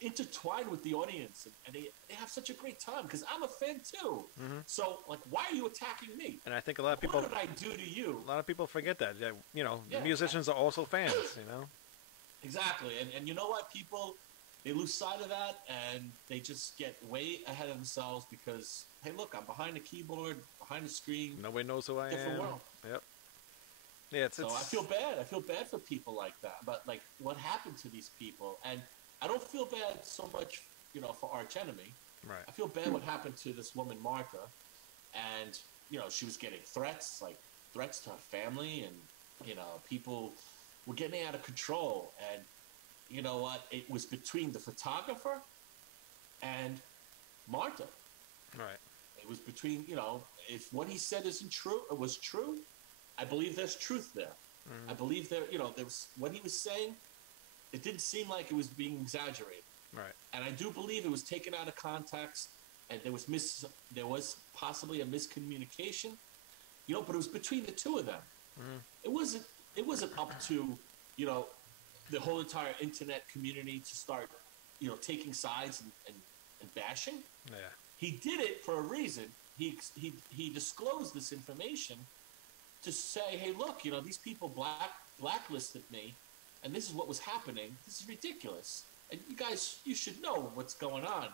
intertwined with the audience, and they have such a great time because I'm a fan too. Mm-hmm. So, like, why are you attacking me? And I think a lot of people. What did I do to you? A lot of people forget that. The musicians are also fans. Exactly, and you know what? People, they lose sight of that, and they just get way ahead of themselves because, hey, look, I'm behind a keyboard, behind a screen. Nobody knows who I am. Different world. Yep. Yeah, so I feel bad. I feel bad for people like that. But like, what happened to these people? And I don't feel bad so much, for Arch Enemy. Right. I feel bad what happened to this woman Martha, and she was getting threats to her family, and people were getting out of control. And you know what? It was between the photographer and Martha. Right. It was between if what he said isn't true, it was true. I believe there's truth there. Mm-hmm. I believe there was what he was saying. It didn't seem like it was being exaggerated. Right. And I do believe it was taken out of context, and there was possibly a miscommunication. But it was between the two of them. Mm-hmm. It wasn't up to the whole entire internet community to start taking sides and bashing. Yeah. He did it for a reason. He disclosed this information to say, hey, look, these people blacklisted me, and this is what was happening. This is ridiculous. And you guys, you should know what's going on.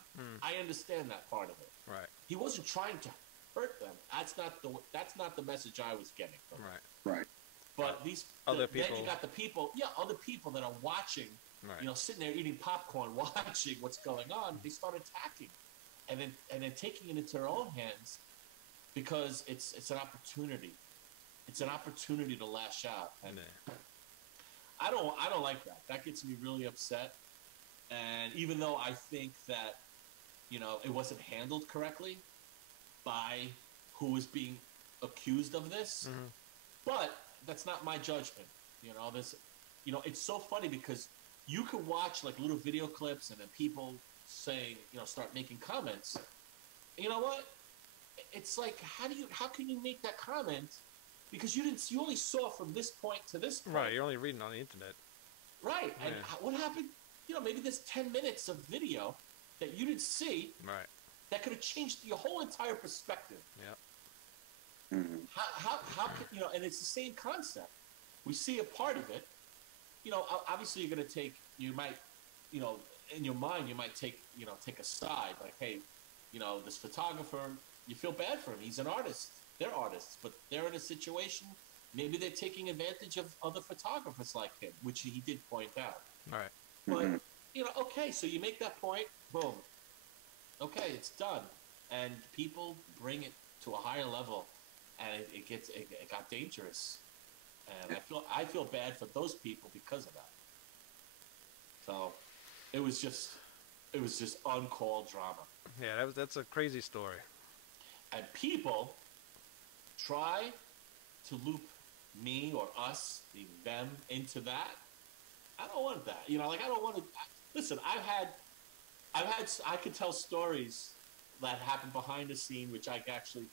I understand that part of it. Right. He wasn't trying to hurt them. That's not the message I was getting from him. Right. But other people. Then you got the people, other people that are watching, right. Sitting there eating popcorn, watching what's going on. They start attacking, and then taking it into their own hands because it's an opportunity. It's an opportunity to lash out, and I don't like that. That gets me really upset. And even though I think that it wasn't handled correctly by who was being accused of this, but that's not my judgment. It's so funny because you could watch like little video clips and then people saying, start making comments. You know what? It's like, how can you make that comment? Because you only saw from this point to this point. Right, you're only reading on the internet. Right, and what happened? Maybe there's 10 minutes of video that you didn't see. Right. That could have changed your whole entire perspective. Yeah. How can, and it's the same concept. We see a part of it. Obviously you're going to you might, in your mind, you might take a side. Like, hey, this photographer, you feel bad for him. He's an artist. They're artists, but they're in a situation, maybe they're taking advantage of other photographers like him, which he did point out. Right. But, okay, so you make that point, boom. Okay, it's done. And people bring it to a higher level, and it got dangerous. and I feel bad for those people because of that. So it was just uncalled drama, Yeah, that's a crazy story. and people try to loop me or us, them, into that. I don't want that. Like I don't want to. Listen, I could tell stories that happened behind the scene, which I actually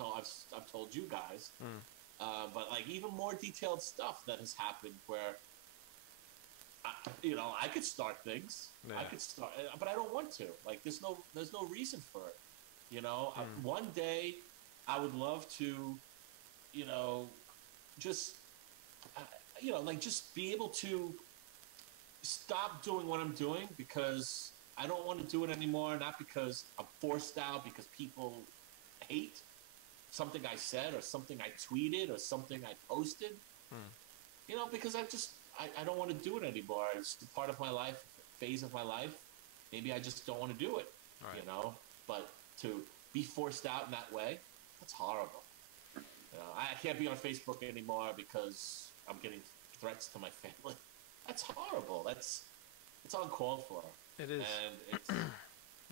I've told you guys. Mm. But like even more detailed stuff that has happened where, I could start things. Yeah. I could start, but I don't want to. Like there's no reason for it. One day I would love to, just, like just be able to stop doing what I'm doing because I don't want to do it anymore. Not because I'm forced out, because people hate something I said or something I tweeted or something I posted. Because I don't want to do it anymore. It's part of my life, phase of my life. Maybe I just don't want to do it. Right. But to be forced out in that way, that's horrible. I can't be on Facebook anymore because I'm getting threats to my family. That's horrible. It's uncalled for. It is. And it's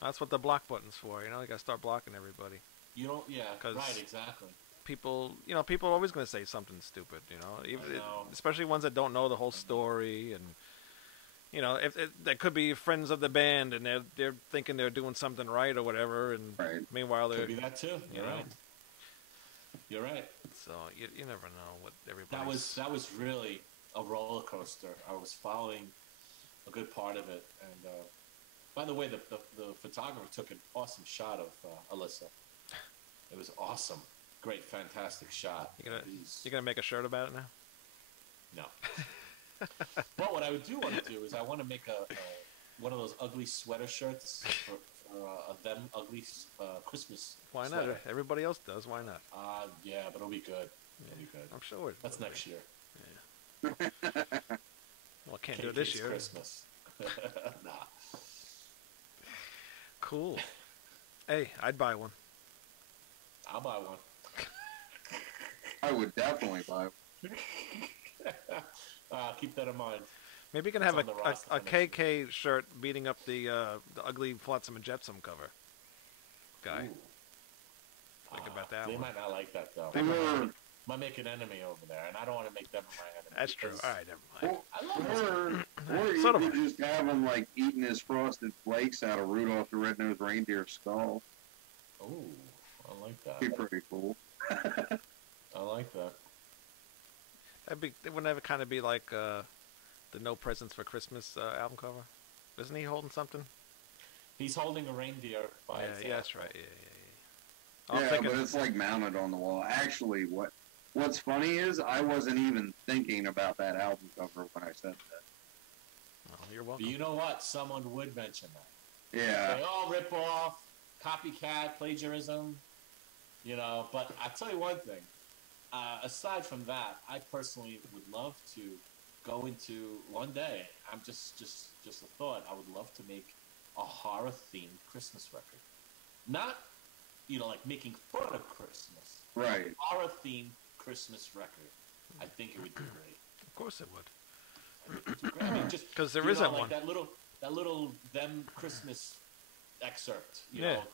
That's what the block button's for. You gotta start blocking everybody. right, exactly. People are always gonna say something stupid. Especially ones that don't know the whole story, and if that could be friends of the band, and they're thinking they're doing something right or whatever, and Right. meanwhile they're Could be that too. You're right. You're right. So you never know what everybody. That was really a roller coaster. I was following a good part of it, and by the way, the photographer took an awesome shot of Alyssa. It was awesome, great, fantastic shot. You gonna make a shirt about it now? No. But what I do want to do is I want to make a one of those ugly sweater shirts for them ugly Christmas. Why not? Sweater. Everybody else does. Why not? Yeah, but it'll be good. It'll be good. I'm sure. That's next year. Well, I can't do it this year. Christmas. Nah. Cool. Hey, I'd buy one. I'll buy one. I would definitely buy one. Keep that in mind. Maybe you can have a KK shirt beating up the ugly Flotsam and Jetsam cover guy. Ooh. Think about that They one. might not like that though. Might make an enemy over there, and I don't want to make them my enemy. That's true. All right, never mind. I love this. Or you Sort of. could just have him like eating his frosted flakes out of Rudolph the Red-Nosed Reindeer's skull. Ooh, I like that. Be pretty cool. I like that. Wouldn't that kind of be like the No Presents for Christmas album cover? Isn't he holding something? He's holding a reindeer by his Yeah, that's right. Yeah. Yeah, but it's like mounted on the wall. Actually, what's funny is I wasn't even thinking about that album cover when I said that. Oh, you're welcome. But you know what? Someone would mention that. Yeah. Say, rip off, copycat, plagiarism. But I tell you one thing. Aside from that, I personally would love to go into one day. I'm just a thought. I would love to make a horror themed Christmas record, not like making fun of Christmas. Right. Horror themed Christmas record. I think it would be great. Of course it would. I think it would be great. I mean, just Because there isn't like one. that little them Christmas excerpt.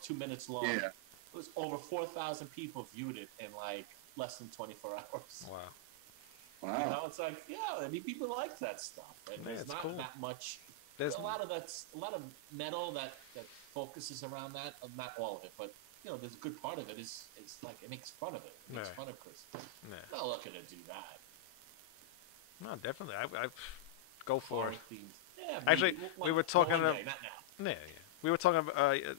2 minutes long. Yeah. It was over 4,000 people viewed it in like less than 24 hours. Wow. Wow. It's like, I mean, people like that stuff. And Yeah, there's it's not cool. that much. There's a lot of metal that focuses around that. Not all of it, but there's a good part of it. It's like it makes fun of it. It makes fun of Christmas. Yeah. I'm not looking to do that. No, definitely. I go for it. Themes. Yeah, Actually, we were talking one about. day, not now. Yeah. We were talking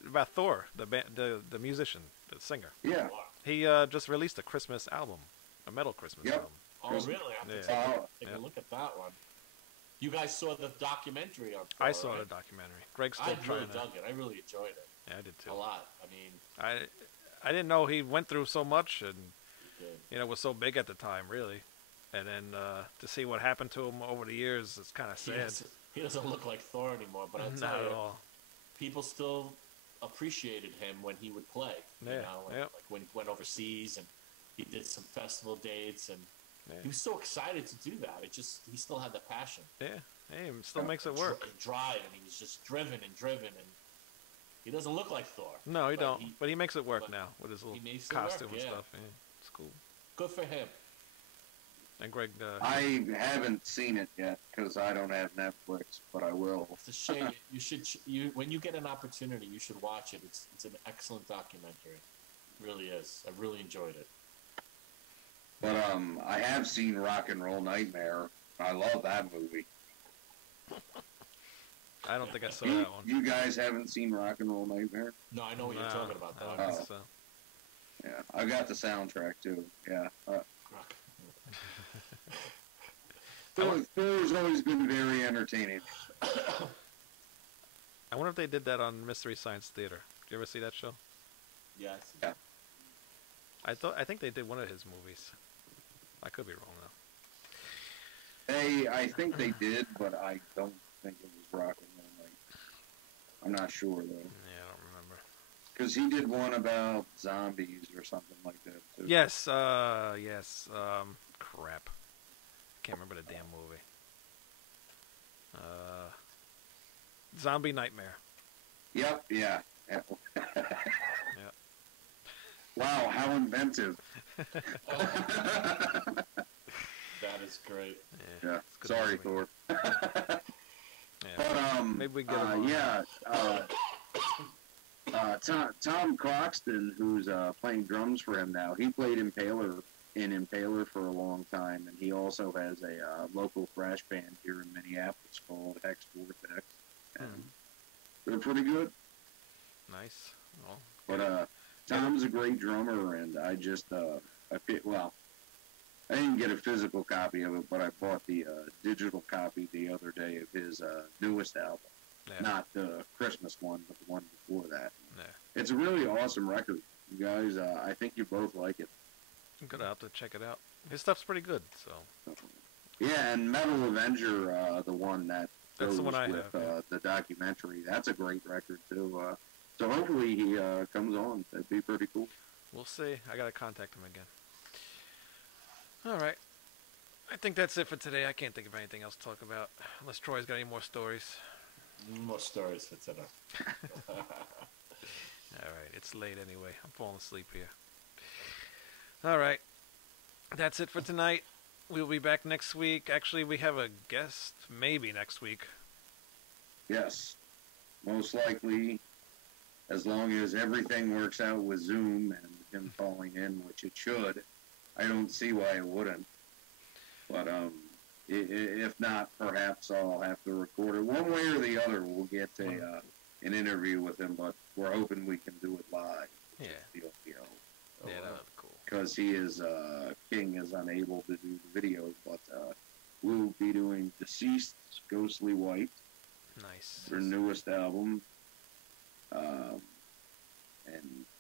about Thor, the musician, the singer. Yeah. He just released a Christmas album, a metal Christmas Yep. album. Oh, really? I have to Yeah. take a look at that one. You guys saw the documentary on Thor, I saw right? the documentary. Greg's I still really trying to. dug it. I really enjoyed it Yeah, I did too. a lot. I mean, I didn't know he went through so much, and he did. was so big at the time, really. And then to see what happened to him over the years, it's kind of sad. He doesn't look like Thor anymore, but I'll Not tell at you, all. people still appreciated him when he would play. Yeah, Like when he went overseas and he did some festival dates, and Yeah. He was so excited to do that. He still had the passion. Yeah. Hey, it still makes it work. Drive, and he was just driven, and he doesn't look like Thor. No, he don't. But he makes it work now with his little costume and yeah. stuff. Yeah, it's cool. Good for him. And Greg, I haven't seen it yet because I don't have Netflix, but I will. It's a shame. You should. When you get an opportunity, you should watch it. It's an excellent documentary. It really is. I really enjoyed it. But I have seen Rock and Roll Nightmare. I love that movie. I don't think I saw that one. You guys haven't seen Rock and Roll Nightmare? No, I know what you're talking about. I Though. don't think so. Yeah, I got the soundtrack too. Yeah. Thor's always been very entertaining. I wonder if they did that on Mystery Science Theater. Did you ever see that show? Yes. Yeah. I think they did one of his movies. I could be wrong though. I think they did, but I don't think it was Rock and Roll Night. I'm not sure though. Yeah, I don't remember. Because he did one about zombies or something like that too. Yes, yes. Crap. I can't remember the damn movie. Zombie Nightmare. Yep. Yeah. Yeah. Wow, how inventive. That is great. Yeah. It's a good Sorry, movie. Thor. Yeah. But maybe we get him on. Tom Croxton, who's playing drums for him now, he played Impaler for a long time, and he also has a local thrash band here in Minneapolis called Hex Vortex, and they're pretty good. Nice. Well, But Tom's a great drummer, and I just I didn't get a physical copy of it, but I bought the digital copy the other day of his newest album. yeah. Not the Christmas one, but the one before that. Yeah. It's a really awesome record. You guys, I think you both like it. I'm gonna have to check it out. His stuff's pretty good, so. Yeah, and Metal Avenger, the one that That's goes the one I with have, yeah. the documentary, that's a great record too. So hopefully he comes on. That'd be pretty cool. We'll see. I gotta contact him again. All right. I think that's it for today. I can't think of anything else to talk about. Unless Troy's got any more stories. More stories for tonight. All right. It's late anyway. I'm falling asleep here. All right. That's it for tonight. We'll be back next week. Actually, we have a guest maybe next week. Yes, most likely, as long as everything works out with Zoom and him calling in, which it should. I don't see why it wouldn't. But if not, perhaps I'll have to record it. One way or the other, we'll get an interview with him, but we're hoping we can do it live. Yeah. The audio. Yeah, that would be cool. Because King is unable to do the videos, but we'll be doing Deceased, Ghostly White, Nice. their newest album, and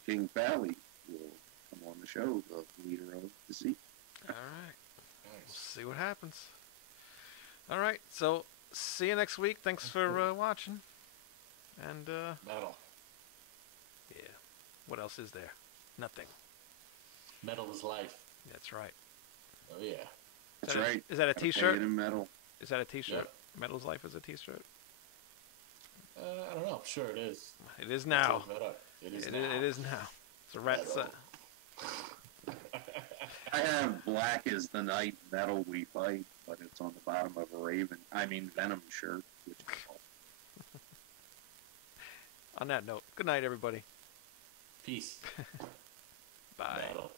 King Fally will come on the show, the leader of Deceased. All right. We'll Nice. see what happens. All right. So, see you next week. Thanks for watching. And, Metal. yeah. What else is there? Nothing. Metal is life. That's right. Oh yeah. That's right. Is that a t-shirt? Pagan metal. Is that a t-shirt? Yeah. Metal's Life is a t-shirt? I don't know. I'm sure it is. It is now. Let's look that up. It is It now. is now. It's a rat set. I have Black is the Night Metal We Fight, but it's on the bottom of a Venom shirt. Which is awesome. On that note, good night, everybody. Peace. Bye. Metal.